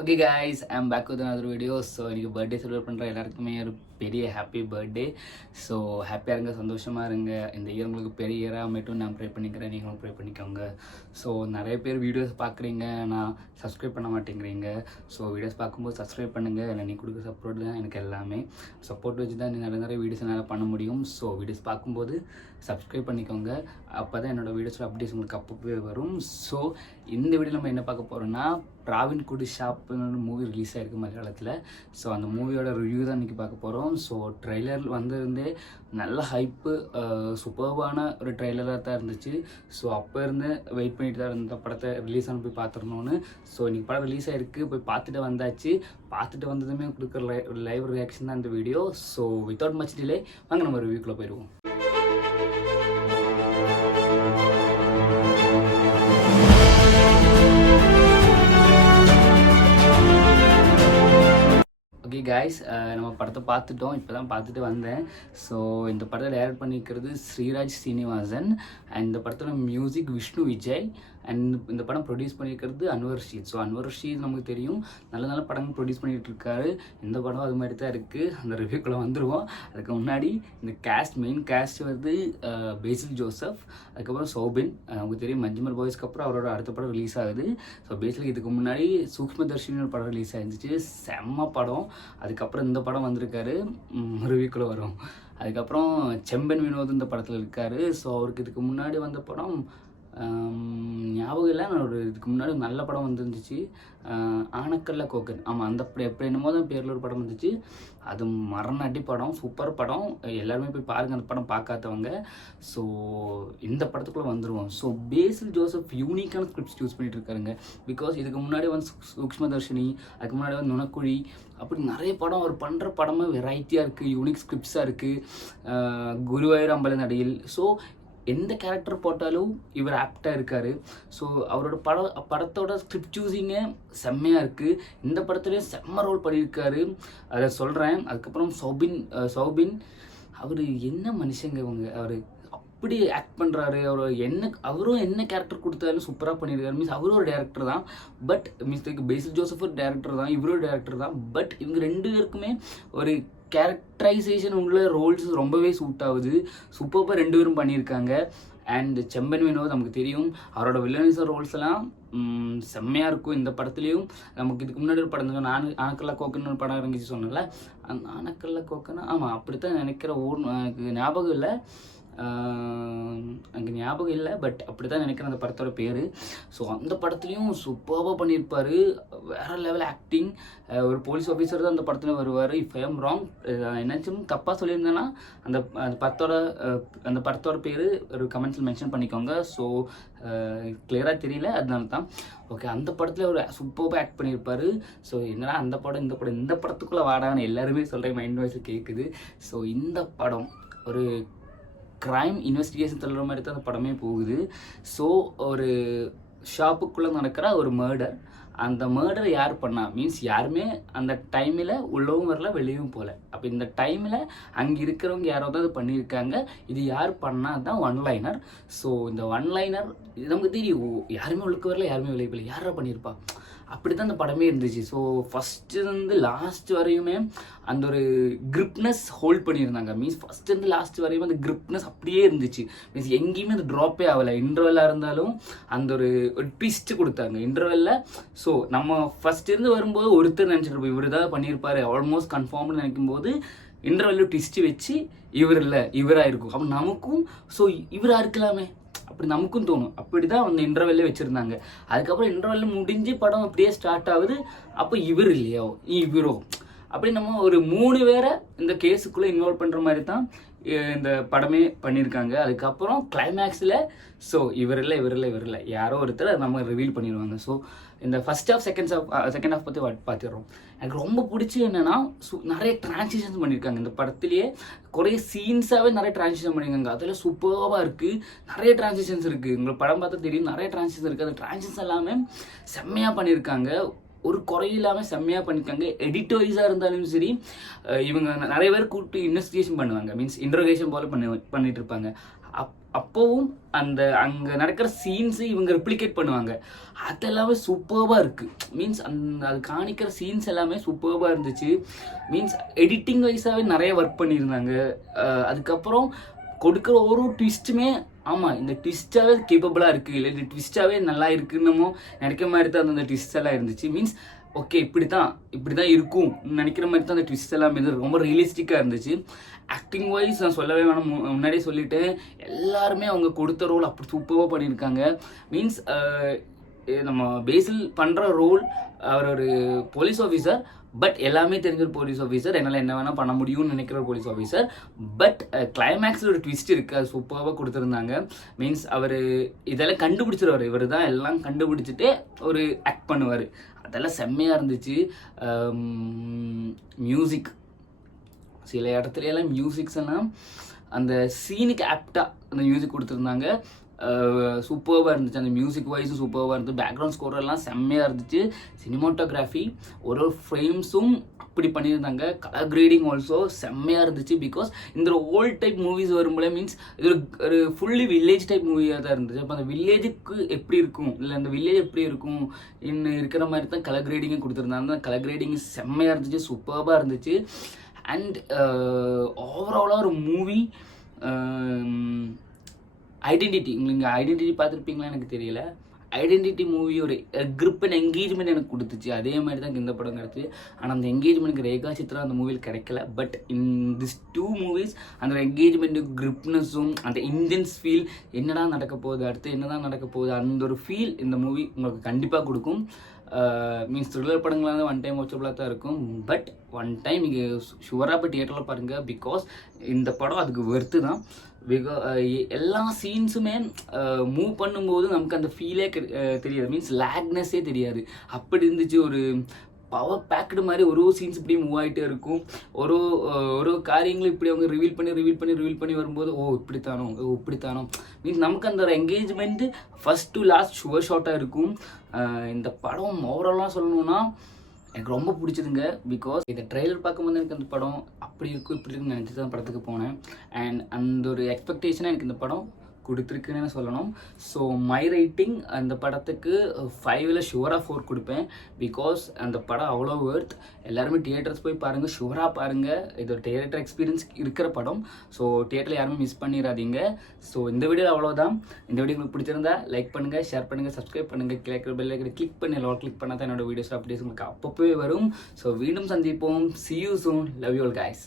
Okay guys, I'm back with another video. So இன்றைக்கி birthday celebrate பண்ணுற எல்லாருக்குமே ஒரு பெரிய ஹாப்பி பர்த்டே. ஸோ ஹாப்பியாக இருங்க, சந்தோஷமாக இருங்க. இந்த இயர் உங்களுக்கு பெரிய இயராக மட்டும் நான் ப்ரே பண்ணிக்கிறேன், நீங்களும் ப்ரே பண்ணிக்கோங்க. ஸோ நிறைய பேர் வீடியோஸ் பார்க்குறீங்க, நான் சப்ஸ்கிரைப் பண்ண மாட்டேங்கிறீங்க. ஸோ வீடியோஸ் பார்க்கும்போது சப்ஸ்கிரைப் பண்ணுங்கள். இல்லை நீ கொடுக்குற சப்போர்ட் தான் எனக்கு எல்லாமே. சப்போர்ட் வச்சு தான் நிறைய வீடியோஸ் என்னால் பண்ண முடியும். ஸோ வீடியோஸ் பார்க்கும்போது சப்ஸ்கிரைப் பண்ணிக்கோங்க. அப்போ தான் என்னோடய வீடியோஸில் அப்டேட்ஸ் உங்களுக்கு அப்பப்போ வரும். ஸோ இந்த வீடியோ நம்ம என்ன பார்க்க போகிறோன்னா, பிராவின் குடி ஷாப்புன்னு மூவி ரிலீஸ் ஆகிருக்கு மலையாளத்தில். ஸோ அந்த மூவியோட ரிவ்யூ தான் இன்றைக்கி பார்க்க போகிறோம். ஸோ ட்ரெய்லர் வந்திருந்தே நல்ல ஹைப்பு, சூப்பர்பான ஒரு ட்ரெய்லராக தான் இருந்துச்சு. ஸோ அப்போ இருந்து வெயிட் பண்ணிட்டு தான் இருந்த படத்தை ரிலீஸ் ஆன போய் பார்த்துருந்தோன்னு. ஸோ இன்றைக்கி படம் ரிலீஸ் ஆகிருக்கு, போய் பார்த்துட்டு வந்தாச்சு. பார்த்துட்டு வந்ததுமே கொடுக்குற லைவ் ரியாக்ஷன் தான் இந்த video. So without much delay வாங்க நம்ம ரிவ்யூக்குள்ளே போயிடுவோம். ஓகே கைஸ், நம்ம படத்தை பார்த்துட்டோம், இப்போ தான் பார்த்துட்டு வந்தேன். ஸோ இந்த படத்தை டைரக்ட் பண்ணிக்கிறது ஸ்ரீராஜ் சீனிவாசன். அண்ட் இந்த படத்தோட மியூசிக் விஷ்ணு விஜய். அண்ட் இந்த படம் ப்ரொடியூஸ் பண்ணியிருக்கிறது அன்வர் ரஷீத். ஸோ அன்வர் ரஷீத் நமக்கு தெரியும், நல்ல படங்கள் ப்ரொடியூஸ் பண்ணிகிட்டு இருக்காரு. இந்த படம் அது மாதிரி தான் இருக்குது. அந்த ரிவ்யூக்குள்ளே வந்துடுவோம். அதுக்கு முன்னாடி இந்த மெயின் கேஸ்ட் வந்து பேசில் ஜோசப், அதுக்கப்புறம் சௌபின். நமக்கு தெரியும் மஞ்சுமல் பாய்ஸ்க்கு அப்புறம் அவரோட அடுத்த படம் ரிலீஸ் ஆகுது. ஸோ பேசிலுக்கு இதுக்கு முன்னாடி சூக்ஷ்மதர்ஷினி ஒரு படம் ரிலீஸ் ஆயிருந்துச்சு, செம்ம படம். அதுக்கப்புறம் இந்த படம் வந்திருக்காரு, ரிவ்யூக்குள்ளே வரும். அதுக்கப்புறம் செம்பன் வினோத் இந்த படத்தில் இருக்கார். ஸோ அவருக்கு இதுக்கு முன்னாடி வந்த படம் ஞாபகம் இல்லை, நான் இதுக்கு முன்னாடி நல்ல படம் வந்துருந்துச்சு, ஆனக்கல்ல கோக்கன். ஆமாம், அந்த எப்படி என்னமோ தான் பேரில் ஒரு படம் வந்துச்சு. அது மரணாட்டி படம், சூப்பர் படம். எல்லாருமே போய் பாருங்கள் அந்த படம் பார்க்காதவங்க. ஸோ இந்த படத்துக்குள்ளே வந்துடுவோம். ஸோ பேசில் ஜோசப் யூனிக்கான ஸ்கிரிப்ட்ஸ் யூஸ் பண்ணிட்டு இருக்காருங்க. பிகாஸ் இதுக்கு முன்னாடி வந்து சூக்ஷ்மதர்ஷினி, அதுக்கு முன்னாடி வந்து நுணக்குழி, அப்படி நிறைய படம் அவர் பண்ணுற படமே வெரைட்டியாக இருக்குது, யூனிக் ஸ்கிரிப்ட்ஸாக இருக்குது. குருவாயூர் அம்பல நடியில். ஸோ எந்த கேரக்டர் போட்டாலும் இவர் ஆப்டாக இருக்கார். ஸோ அவரோட படத்தோட ஸ்கிரிப்ட் சூஸிங்கே செம்மையாக இருக்குது. இந்த படத்துலேயும் செம்ம ரோல் பண்ணியிருக்காரு, அதை சொல்கிறேன். அதுக்கப்புறம் சௌபின் அவர் என்ன மனுஷங்க இவங்க, அவர் அப்படி ஆக்ட் பண்ணுறாரு. அவரும் என்ன கேரக்டர் கொடுத்தாலும் சூப்பராக பண்ணியிருக்காரு. மீன்ஸ் அவரும் ஒரு டேரக்டர் தான், பட் மீன்ஸ் பேசில் ஜோசப் ஒரு டேரக்டர் தான், இவரும் டேரக்டர் தான். பட் இவங்க ரெண்டு பேருக்குமே ஒரு கேரக்டரைசேஷன் உள்ள ரோல்ஸ் ரொம்பவே சூட் ஆகுது. சூப்பராக ரெண்டு பேரும் பண்ணியிருக்காங்க. அண்ட் செம்பன் வினோத் நமக்கு தெரியும், அவரோட வில்லனிச ரோல்ஸ் எல்லாம் செம்மையாக இருக்கும். இந்த படத்துலேயும் நமக்கு இதுக்கு முன்னாடி ஒரு படம் இருந்தது, ஆனக்கல்ல கோக்கன்னு ஒரு படம் இருந்துச்சு சொன்னல, அந்த ஆனக்கல்ல கோக்கன்னா ஆமாம் அப்படித்தான் நினைக்கிற. எனக்கு ஞாபகம் இல்லை, எனக்கு ஞாபகம் இல்லை, பட் அப்படி தான் நினைக்கிறேன் அந்த படத்தோட பேர். ஸோ அந்த படத்துலையும் சூப்பராக பண்ணியிருப்பார், வேறு லெவல் ஆக்டிங். ஒரு போலீஸ் ஆஃபீஸர் தான் அந்த படத்தில் வருவார். இஃப் ஐ எம் ராங், என்னாச்சும் தப்பாக சொல்லியிருந்தேன்னா அந்த படத்தோட பேர் ஒரு கமெண்ட்ஸில் மென்ஷன் பண்ணிக்கோங்க. ஸோ கிளியராக தெரியல, அதனால தான். ஓகே, அந்த படத்தில் ஒரு சூப்பராக ஆக்ட் பண்ணியிருப்பார். ஸோ என்னடா அந்த படம் இந்த படத்துக்குள்ளே வாடான்னு எல்லாருமே சொல்கிறேன், மைண்ட் வாய்ஸில் கேட்குது. ஸோ இந்த படம் ஒரு க்ரைம் இன்வெஸ்டிகேஷன் தள்ளுற மாதிரி தான் அந்த படமே போகுது. ஸோ ஒரு ஷாப்புக்குள்ளே நடக்கிற ஒரு மர்டர், அந்த மர்டரை யார் பண்ணா மீன்ஸ் யாருமே அந்த டைமில் உள்ளவும் வரல, வெளியும் போகல. அப்போ இந்த டைமில் அங்கே இருக்கிறவங்க யாராவது அது பண்ணியிருக்காங்க. இது யார் பண்ணால் தான் ஒன்லைனர். ஸோ இந்த ஒன்லைனர் நமக்கு தெரியும், யாருமே உள்ளுக்கு வரல, யாருமே வெளியே போகல, யாரா பண்ணியிருப்பா, அப்படி தான் அந்த படமே இருந்துச்சு. ஸோ ஃபஸ்ட்டுலேருந்து லாஸ்ட் வரையுமே அந்த ஒரு கிரிப்னஸ் ஹோல்ட் பண்ணியிருந்தாங்க. மீன்ஸ் ஃபஸ்ட்டுலேருந்து லாஸ்ட் வரையும் அந்த கிரிப்னஸ் அப்படியே இருந்துச்சு. மீன்ஸ் எங்கேயுமே அந்த ட்ராப்பே ஆகலை. இன்டர்வெல்லாக இருந்தாலும் அந்த ஒரு ட்விஸ்ட்டு கொடுத்தாங்க இன்டர்வெல்லில். ஸோ நம்ம ஃபஸ்ட்டு வரும்போது ஒருத்தர் நினச்சிட்டு இருப்போம் இவர் தான் பண்ணியிருப்பாரு, ஆல்மோஸ்ட் கன்ஃபார்ம்னு நினைக்கும்போது இன்டர்வெல்லில் ட்விஸ்ட்டு வச்சு இவர் இல்லை இவராக இருக்கும். அப்போ நமக்கும் ஸோ இவராக இருக்கலாமே அப்படி நமக்கும் தோணும். அப்படி தான் அந்த இன்டர்வெல்லே வச்சுருந்தாங்க. அதுக்கப்புறம் இன்டர்வெல்ல முடிஞ்சு படம் அப்படியே ஸ்டார்ட் ஆகுது. அப்போ இவர் இல்லையோ இவரோ அப்படி நம்ம ஒரு 3 பேரை இந்த கேஸுக்குள்ளே இன்வால்வ் பண்ணுற மாதிரி தான் இந்த படமே பண்ணியிருக்காங்க. அதுக்கப்புறம் கிளைமேக்ஸில் ஸோ இவர் இல்லை யாரோ ஒருத்தர் நம்ம ரிவீல் பண்ணிடுவாங்க. ஸோ இந்த ஃபர்ஸ்ட் ஹாஃப் செகண்ட் ஹாஃப் பற்றி பார்த்துடுறோம். எனக்கு ரொம்ப பிடிச்சி என்னென்னா நிறைய டிரான்சிஷன்ஸ் பண்ணியிருக்காங்க இந்த படத்துலேயே. குறைய சீன்ஸாகவே நிறைய டிரான்சிஷன் பண்ணியிருக்காங்க. அதில் சூப்பராக இருக்குது, நிறைய டிரான்சிஷன்ஸ் இருக்குது. உங்களுக்கு படம் பார்த்தா தெரியும், நிறைய டிரான்சிஷன் இருக்குது. அந்த டிரான்சிஷன் எல்லாமே செம்மையாக பண்ணியிருக்காங்க, ஒரு குறையில்லாமல் செம்மையாக பண்ணியிருக்காங்க. எடிட்டோரிஸாக இருந்தாலும் சரி, இவங்க நிறைய பேர் கூப்பிட்டு இன்வெஸ்டிகேஷன் பண்ணுவாங்க, மீன்ஸ் இன்ட்ரோகேஷன் போல் பண்ணிட்டு இருப்பாங்க. அப்போவும் அந்த அங்கே நடக்கிற சீன்ஸு இவங்க ரெப்ளிகேட் பண்ணுவாங்க. அதெல்லாமே சூப்பர்பாக இருக்குது. மீன்ஸ் அது காணிக்கிற சீன்ஸ் எல்லாமே சூப்பர்பாக இருந்துச்சு. மீன்ஸ் எடிட்டிங் வைஸாகவே நிறைய ஒர்க் பண்ணியிருந்தாங்க. அதுக்கப்புறம் கொடுக்குற ஒரு ட்விஸ்ட்டுமே ஆமாம் இந்த ட்விஸ்ட்டாகவே கேப்பபிளாக இருக்குது, இல்லை இந்த ட்விஸ்ட்டாகவே நல்லா இருக்குன்னுமோ நினைக்கிற மாதிரி தான் அந்த ட்விஸ்ட் எல்லாம் இருந்துச்சு. மீன்ஸ் ஓகே இப்படி தான் இருக்கும் நினைக்கிற மாதிரி தான் அந்த ட்விஸ்ட் எல்லாம் இருந்தது. ரொம்ப ரியலிஸ்டிக்காக இருந்துச்சு. ஆக்டிங் வைஸ் நான் சொல்லவே வேணாம், முன்னாடியே சொல்லிட்டேன். எல்லாருமே அவங்க கொடுத்த ரோல் அப்படி சூப்பராக பண்ணியிருக்காங்க. மீன்ஸ் நம்ம பேசில் பண்ணுற ரோல் அவர் ஒரு போலீஸ் ஆஃபீஸர், பட் எல்லாமே தெரிஞ்ச ஒரு போலீஸ் ஆஃபீஸர், என்னால் என்ன வேணால் பண்ண முடியும்னு நினைக்கிற ஒரு போலீஸ் ஆஃபீஸர். பட் கிளைமேக்ஸில் ஒரு ட்விஸ்ட் இருக்குது, அது சூப்பராக கொடுத்துருந்தாங்க. மீன்ஸ் அவர் இதெல்லாம் கண்டுபிடிச்சிருவார், இவர் தான் எல்லாம் கண்டுபிடிச்சிட்டு ஒரு ஆக்ட் பண்ணுவார். அதெல்லாம் செம்மையாக இருந்துச்சு. மியூசிக் சில இடத்துல எல்லாம் மியூசிக்ஸ் எல்லாம் அந்த சீனுக்கு ஆப்டாக அந்த மியூசிக் கொடுத்துருந்தாங்க. சூப்பராக இருந்துச்சு. அந்த மியூசிக் வைஸும் சூப்பராக இருந்துச்சு. பேக்ரவுண்ட் ஸ்கோர் எல்லாம் செம்மையாக இருந்துச்சு. சினிமாட்டோகிராஃபி ஒரு ஃப்ரேம்ஸும் அப்படி பண்ணியிருந்தாங்க. கலர் கிரேடிங் ஆல்சோ செம்மையாக இருந்துச்சு. பிகாஸ் இந்த ஓல்ட் டைப் மூவிஸ் வரும்போது மீன்ஸ் இது ஒரு ஃபுல்லி வில்லேஜ் டைப் மூவியாக தான் இருந்துச்சு. அப்போ அந்த வில்லேஜுக்கு எப்படி இருக்கும், இல்லை அந்த வில்லேஜ் எப்படி இருக்கும் இன்னும் இருக்கிற மாதிரி தான் கலர் கிரேடிங்கும் கொடுத்துருந்தாங்க. அந்த கலர் கிரேடிங் செம்மையாக இருந்துச்சு, சூப்பராக இருந்துச்சு. அண்ட் ஓவராலாக ஒரு மூவி ஐடென்டிட்டி, உங்களுக்கு ஐடென்டிட்டி பார்த்துருப்பீங்களா எனக்கு தெரியல. ஐடென்டிட்டி மூவி ஒரு grip அண்ட் என்கேஜ்மெண்ட் எனக்கு கொடுத்துச்சு. அதே மாதிரி தான் இந்த படம் கிடச்சி. ஆனால் அந்த என்கேஜ்மெண்ட்டுக்கு ரேகா சித்ரா அந்த மூவியில் கிடைக்கல. பட் இன் திஸ் 2 மூவிஸ் அந்த என்கேஜ்மெண்ட்டு கிரிப்னஸும் அந்த இன்டென்ஸ் ஃபீல், என்னடா நடக்க போகுது அடுத்து என்னதான் நடக்க போகுது, அந்த ஒரு ஃபீல் இந்த மூவி உங்களுக்கு கண்டிப்பாக கொடுக்கும். மீன்ஸ் த்ரில்லர் படங்களாக ஒன் டைம் வாட்சபிளாக தான் இருக்கும். பட் ஒன் டைம் நீங்கள் ஷுவராக போய் தியேட்டரில் பாருங்கள். பிகாஸ் இந்த படம் அதுக்கு வெர்த்து தான். எல்லா சீன்ஸுமே மூவ் பண்ணும்போது நமக்கு அந்த ஃபீலே தெரியாது. மீன்ஸ் லேக்னஸே தெரியாது. அப்படி இருந்துச்சு. ஒரு பவர் பேக்டு மாதிரி ஒரு சீன்ஸ் இப்படி மூவ் ஆகிட்டே இருக்கும். ஒரு காரியங்களும் இப்படி அவங்க ரிவீல் பண்ணி வரும்போது இப்படித்தானோ மீன்ஸ் நமக்கு அந்த ஒரு engagement first to last sure ஷாட்டாக இருக்கும். இந்த படம் ஓவராலாக சொல்லணும்னா எனக்கு ரொம்ப பிடிச்சதுங்க. பிகாஸ் இந்த ட்ரெய்லர் பார்க்கும்போது எனக்கு அந்த படம் அப்படி இருக்கும் இப்படி இருக்குன்னு நினச்சி தான் படத்துக்கு போனேன். அண்ட் அந்த ஒரு எக்ஸ்பெக்டேஷனாக எனக்கு இந்த படம் கொடுத்துருக்குன்னு சொல்லணும். ஸோ மை ரேட்டிங் அந்த படத்துக்கு 5ல் ஷுவராக 4 கொடுப்பேன். பிகாஸ் அந்த படம் அவ்வளோ ஒர்த். எல்லாருமே தியேட்டர்ஸ் போய் பாருங்கள், ஷுவராக பாருங்கள். இது ஒரு தியேட்டர் எக்ஸ்பீரியன்ஸ் இருக்கிற படம். ஸோ தியேட்டரில் யாருமே மிஸ் பண்ணிடாதீங்க. ஸோ இந்த வீடியோ அவ்வளோதான். இந்த வீடியோ உங்களுக்கு பிடிச்சிருந்தா லைக் பண்ணுங்கள், ஷேர் பண்ணுங்கள், சப்ஸ்கிரைப் பண்ணுங்கள். பெல் ஐக்கனை கிளிக் பண்ணி எல்லாம் கிளிக் பண்ணால் தான் என்னோட வீடியோஸ் அப்டேட்ஸ் உங்களுக்கு அப்பப்போவே வரும். ஸோ மீண்டும் சந்திப்போம். See you soon. Love you all guys.